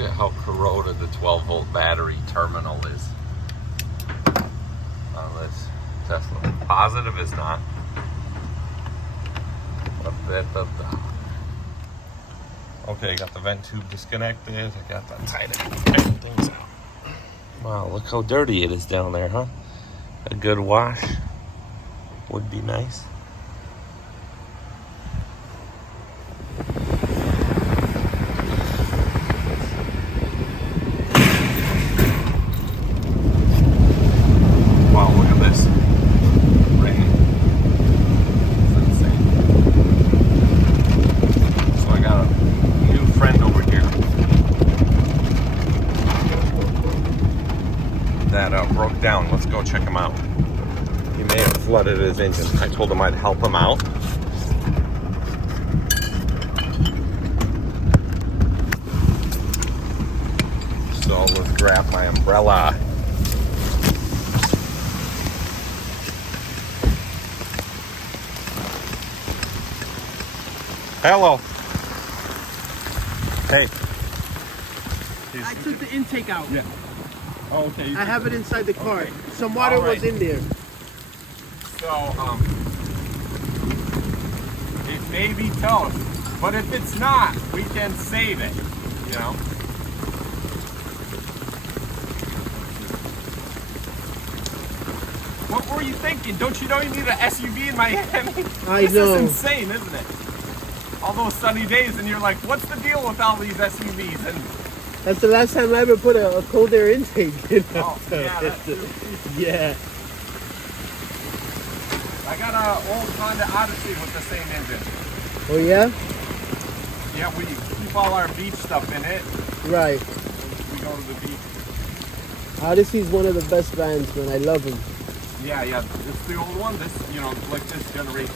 Look at how corroded the 12-volt battery terminal is on this Tesla. Positive is not. Okay, got the vent tube disconnected. I got that tight things out. Wow, look how dirty it is down there, huh? A good wash would be nice. Wow, look at this rain. It's insane. So I got a new friend over here that broke down. Let's go check him out. He may have flooded his engine. I told him I'd help him out. So let's grab my umbrella. Hello. Hey. I took the intake out. Yeah. Oh, okay. I have it inside the car. Okay. Some water All right. was in there. So, it may be toast, but if it's not, we can save it, you know? What were you thinking? Don't you know you need an SUV in Miami? I This know. is insane, isn't it? All those sunny days, and you're like, what's the deal with all these SUVs? And That's the last time I ever put a cold air intake in. oh, yeah, that too. Yeah. I got an old Honda Odyssey with the same engine. Oh yeah? Yeah, we keep all our beach stuff in it. Right. We go to the beach. Odyssey's one of the best vans, man. I love them. Yeah, yeah. It's the old one. This, you know, like this generation.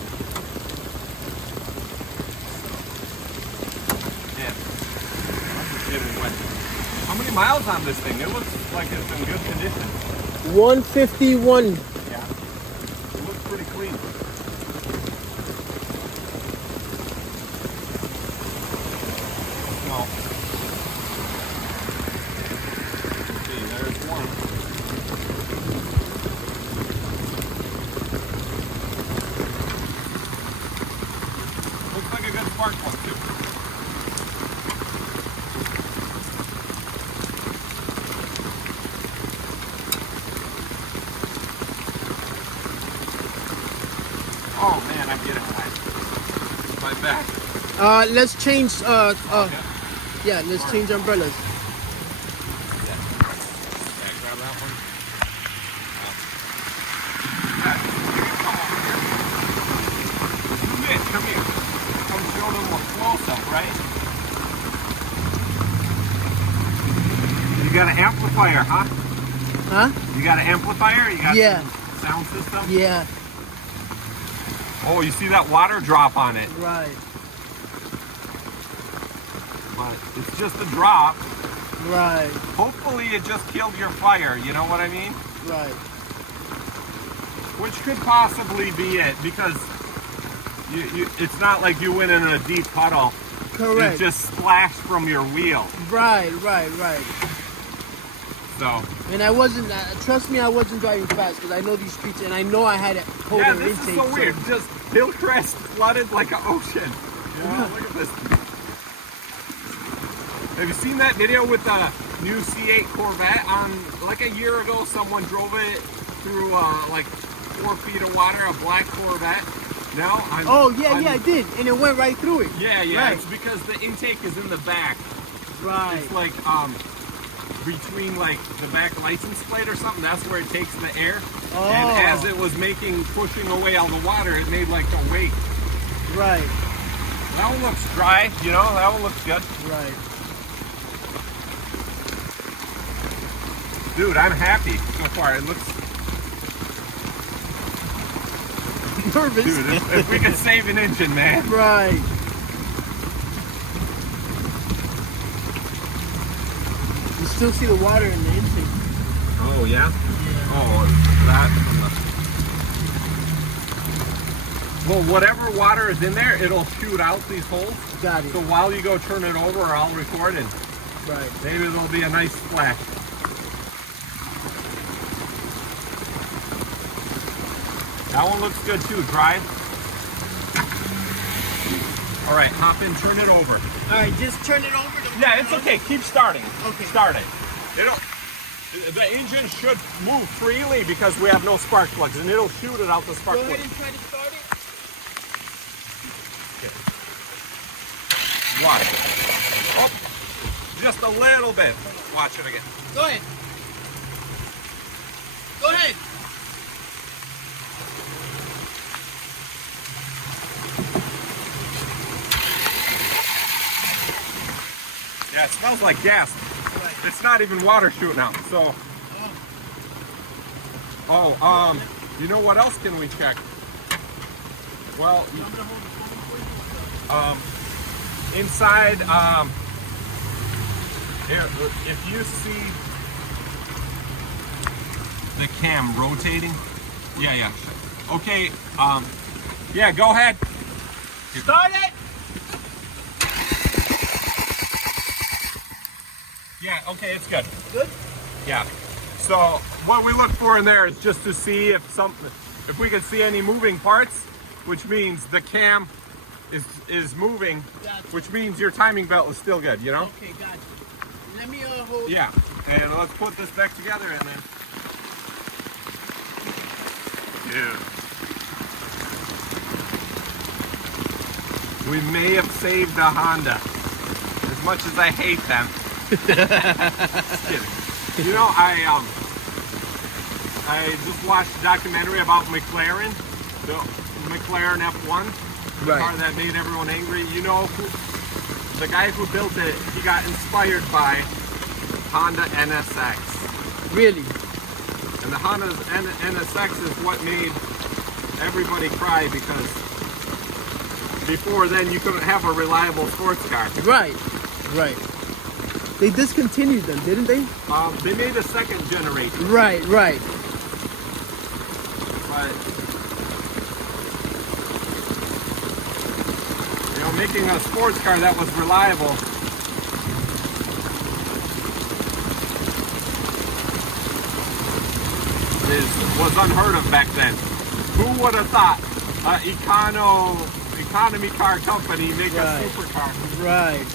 Man, I'm just getting wet. How many miles on this thing? It looks like it's in good condition. 151. Yeah. It looks pretty clean. No. See, there's one. Looks like a good spark one too. Oh man, I'm getting wet. My back. Let's change. Okay. Yeah, let's change umbrellas. Yeah, grab that one. Come here. Come show them a close-up, right? You got an amplifier, huh? Huh? You got an amplifier? You got Yeah. some sound system? Yeah. Oh, you see that water drop on it. Right. But it's just a drop. Right. Hopefully it just killed your fire, you know what I mean? Right. Which could possibly be it, because it's not like you went in a deep puddle. Correct. It just splashed from your wheel. Right. So, And I wasn't. Trust me, I wasn't driving fast because I know these streets and I know I had a cold yeah, air this intake. is so weird. Just Hillcrest flooded like an ocean. You know, look at this. Have you seen that video with the new C8 Corvette? Like a year ago, someone drove it through like 4 feet of water, a black Corvette. No? Oh yeah, I did, and it went right through it. Yeah, Right. it's because the intake is in the back. Right. It's like between like the back license plate or something. That's where it takes the air. Oh. And as it was pushing away all the water, it made like a wake. Right. That one looks dry, you know. That one looks good. Right. Dude, I'm happy so far. It looks. Nervous. Dude, if we could save an engine, man. Right. You still see the water in the intake. Oh yeah. Oh, that. Well, whatever water is in there, it'll shoot out these holes. Got it. So while you go turn it over, I'll record and Right. Maybe there'll be a nice splash. That one looks good too, dry. All right, hop in, turn it over. All right, just turn it over. Yeah, it's okay. Keep starting. Okay. Start it. The engine should move freely because we have no spark plugs, and it'll shoot it out the spark Go plug. ahead and try to start it. Watch. Oh, just a little bit. Watch it again. Go ahead. Go ahead. Yeah, it smells like gas. Right. It's not even water shooting out. So, you know what else can we check? Well, inside, if you see the cam rotating, yeah. Okay, yeah, go ahead. Start it. Yeah, okay, it's good. Good. Yeah. So what we look for in there is just to see if we can see any moving parts, which means the cam is moving, Gotcha. which means your timing belt is still good, you know? Okay, gotcha. Let me hold. Yeah. And let's put this back together and then. Dude. We may have saved a Honda. As much as I hate them. Just kidding. You know, I just watched a documentary about McLaren, the McLaren F1, the Right. car that made everyone angry. You know, the guy who built it, he got inspired by Honda NSX. Really? And the Honda NSX is what made everybody cry because before then you couldn't have a reliable sports car. Right. Right. They discontinued them, didn't they? They made a second generation. Right. Right. But you know, making a sports car that was reliable was unheard of back then. Who would have thought economy car company make Right. a supercar? Right.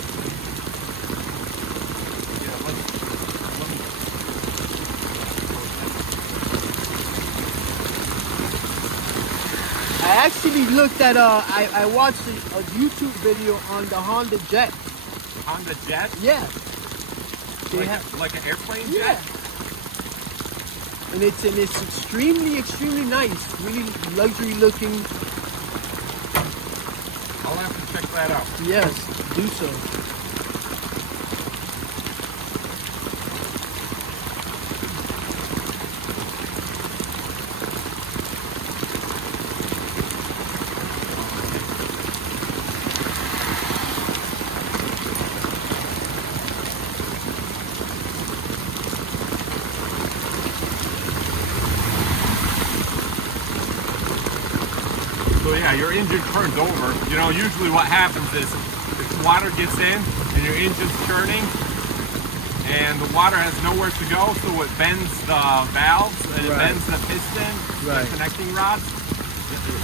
I actually looked at I watched a YouTube video on the Honda Jet. Honda Jet? Yeah. They have, Like an airplane jet? yeah. And it's extremely nice. Really luxury looking. I'll have to check that out. Yes, do so. So yeah, your engine turns over. You know, usually what happens is if water gets in and your engine's turning and the water has nowhere to go, so it bends the valves and it Right. bends the piston, Right. the connecting rods,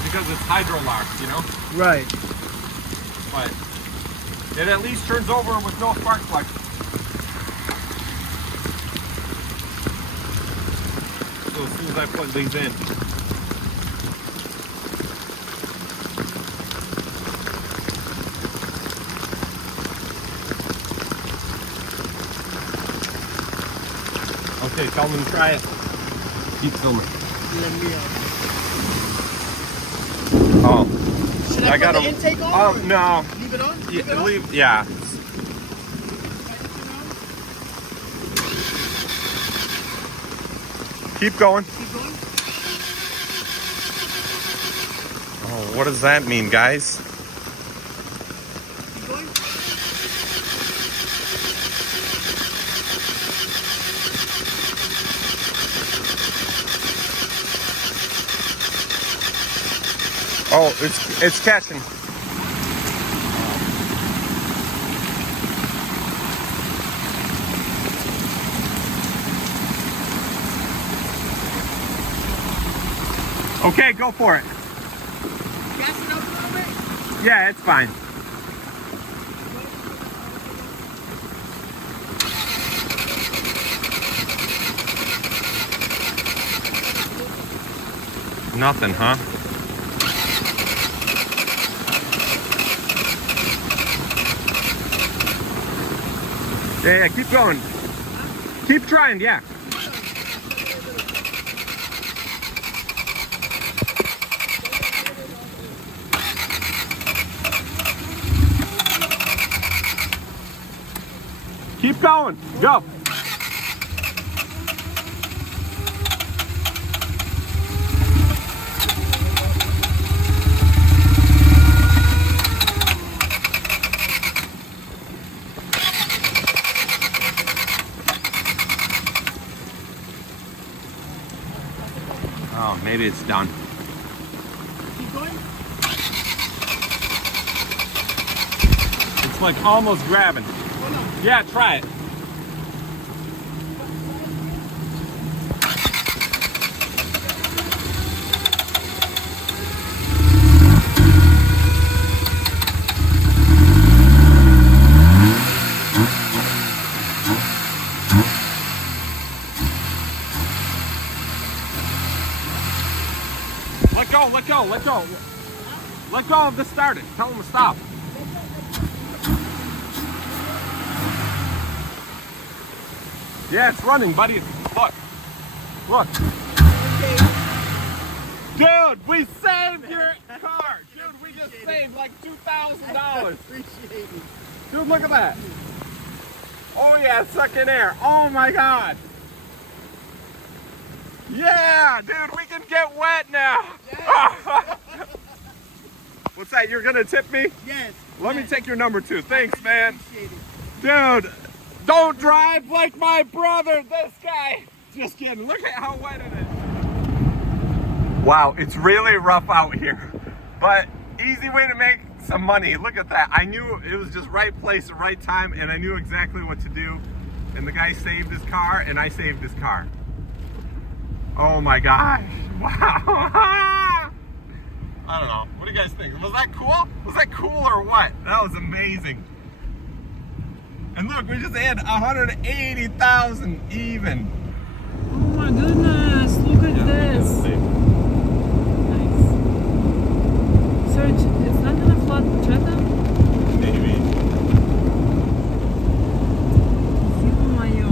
because it's hydrolarc, you know? Right. But it at least turns over with no spark plug. So as soon as I plug these in, okay, tell them to try it. Keep filming. Let me Oh, Should I, I put gotta. the intake on? Oh or no. Leave it on? Yeah, Leave it on? leave. Yeah. Keep going. Keep going? Oh, what does that mean, guys? Keep going? Oh, it's catching. Okay, go for it. Gas it up a little bit. Yeah, it's fine. Nothing, huh? Yeah, keep going. Keep trying, yeah. Keep going. Go. Oh, maybe it's done. Keep going. It's like almost grabbing. Yeah, try it. Let go, let go, let go. Let go of the starter. Tell him to stop. Yeah, it's running, buddy. Look. Look. Dude, we saved your car. Dude, we just saved like $2,000. Appreciate it. Dude, look at that. Oh yeah, it's sucking air. Oh my God. Yeah, dude, we can get wet now. Yes. What's that? You're gonna tip me? Yes. Let me take your number 2. Thanks, man. Appreciate it. Dude, don't drive like my brother, this guy. Just kidding, look at how wet it is. Wow, it's really rough out here, but easy way to make some money. Look at that. I knew it was just right place, right time, and I knew exactly what to do. And the guy saved his car, and I saved his car. Oh my gosh, wow. I don't know, what do you guys think? Was that cool? Was that cool or what? That was amazing. And look, we just had 180,000 even. Oh my goodness, look at this. Nice. So it's not gonna flood Cheta? Maybe. Ё-моё.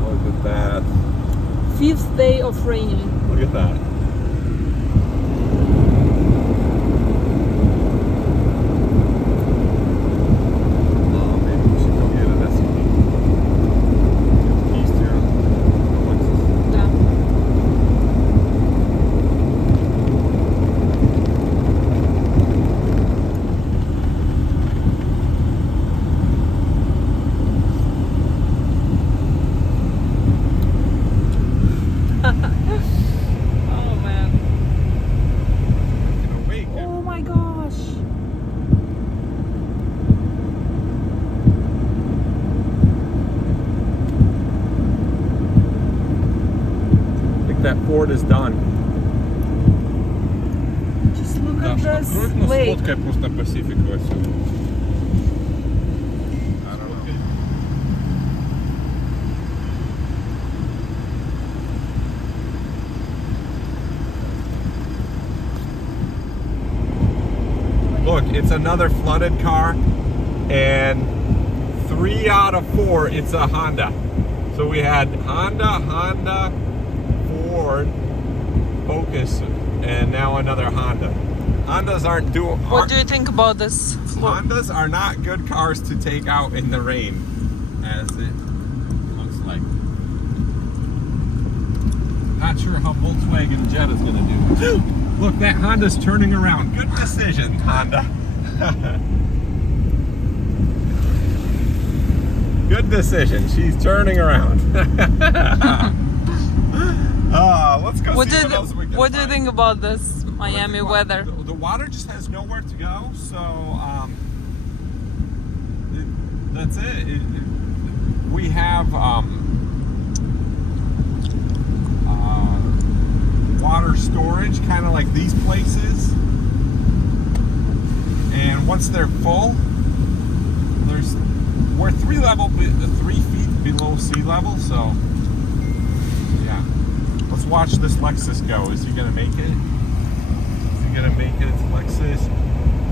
Look at that. 5th day of raining. Look at that. Oh, maybe we should go get an SUV. Get the keys to Alexis. Да. Oh man. Get awake. Oh my gosh. I think that Ford is done. Just look at this Круто lake. сфоткай просто Пасифику отсюда. I don't know. Look, it's another flooded car, and 3 out of 4, it's a Honda. So we had Honda, Ford, Focus, and now another Honda. Hondas aren't doing. What do you think about this? Hondas are not good cars to take out in the rain, as it looks like. Not sure how Volkswagen Jetta's gonna do. Look, that Honda's turning around. Good decision, Honda. Good decision. She's turning around. Let's go What see do what else we can What do you find. think about this Miami weather? The water just has nowhere to go, so that's it. We have water storage, kind of like these places. And once they're full, we're 3 feet below sea level, so yeah. Let's watch this Lexus go. Is he gonna make it? Is he gonna make it? It's Lexus.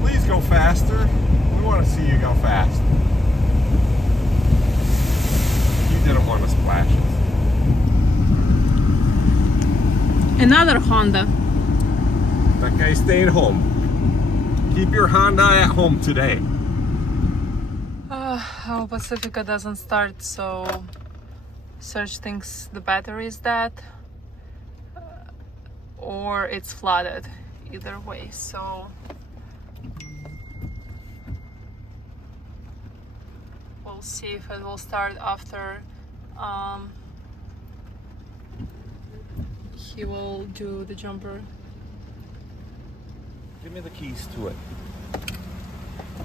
Please go faster. We want to see you go fast. You didn't want to splash us. Another Honda. That guy stayed home. Keep your Honda at home today. Our Pacifica doesn't start, so Serge thinks the battery is dead or it's flooded. Either way, so we'll see if it will start after he will do the jumper. Give me the keys to it.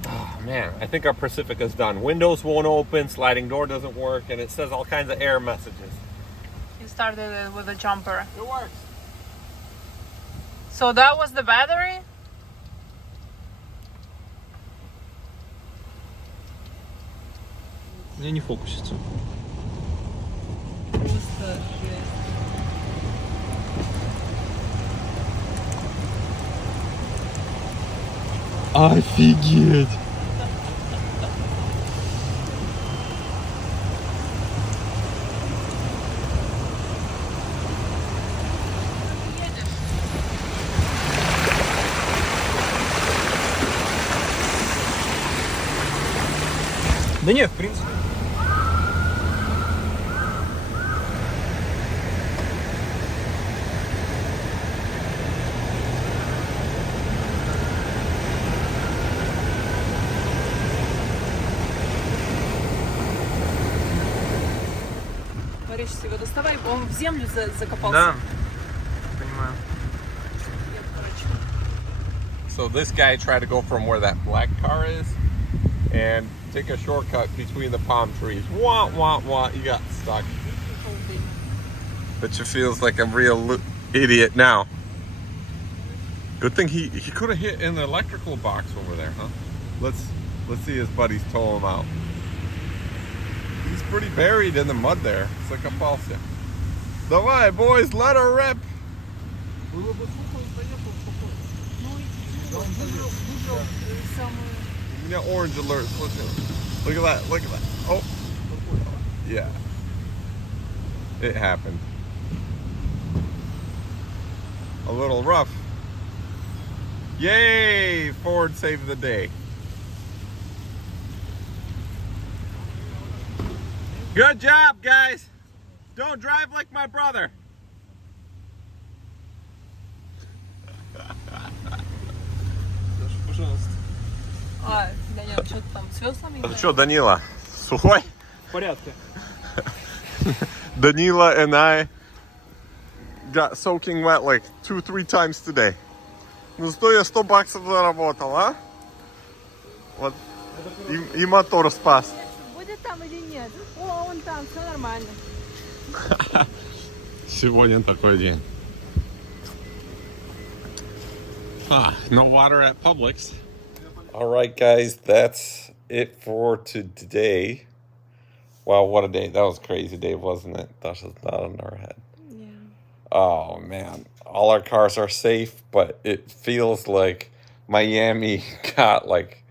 Oh man, I think our Pacifica's done. Windows won't open, sliding door doesn't work, and it says all kinds of error messages. He started it with a jumper. It works. So that was the battery? Мне не фокусится. Просто жесть. Офигеть! Да нет, в принципе. Мариш, его доставай, он в землю закопался. Да, понимаю. Нет, короче. So this guy tried to go from where that black car is and take a shortcut between the palm trees. Wah, wah, wah. You got stuck. But you feels like a real idiot now. Good thing he could have hit in the electrical box over there, huh? Let's see his buddies tow him out. He's pretty buried in the mud there. It's like a falsa. Давай, boys, let her rip. You know, orange alerts. Look at that. Look at that. Oh, yeah. It happened. A little rough. Yay! Ford saved the day. Good job, guys. Don't drive like my brother. Пожалуйста. Даня, что ты там, с веслами? Это что, Данила? Сухой? В порядке. Danila and I got soaking wet like 2-3 times today. Ну что я $100 заработал, а? Вот. И мотор спас. Будет там или нет? О, он там, все нормально. Сегодня такой день. No water at Publix. All right, guys, that's it for today. Wow, what a day. That was a crazy day, wasn't it? That was not in our head. Yeah. Oh, man. All our cars are safe, but it feels like Miami got like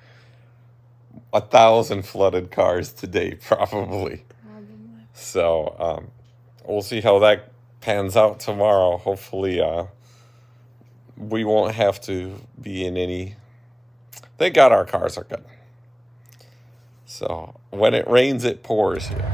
1,000 flooded cars today, probably. So we'll see how that pans out tomorrow. Hopefully we won't have to be in any... Thank God our cars are good. So when it rains, it pours here.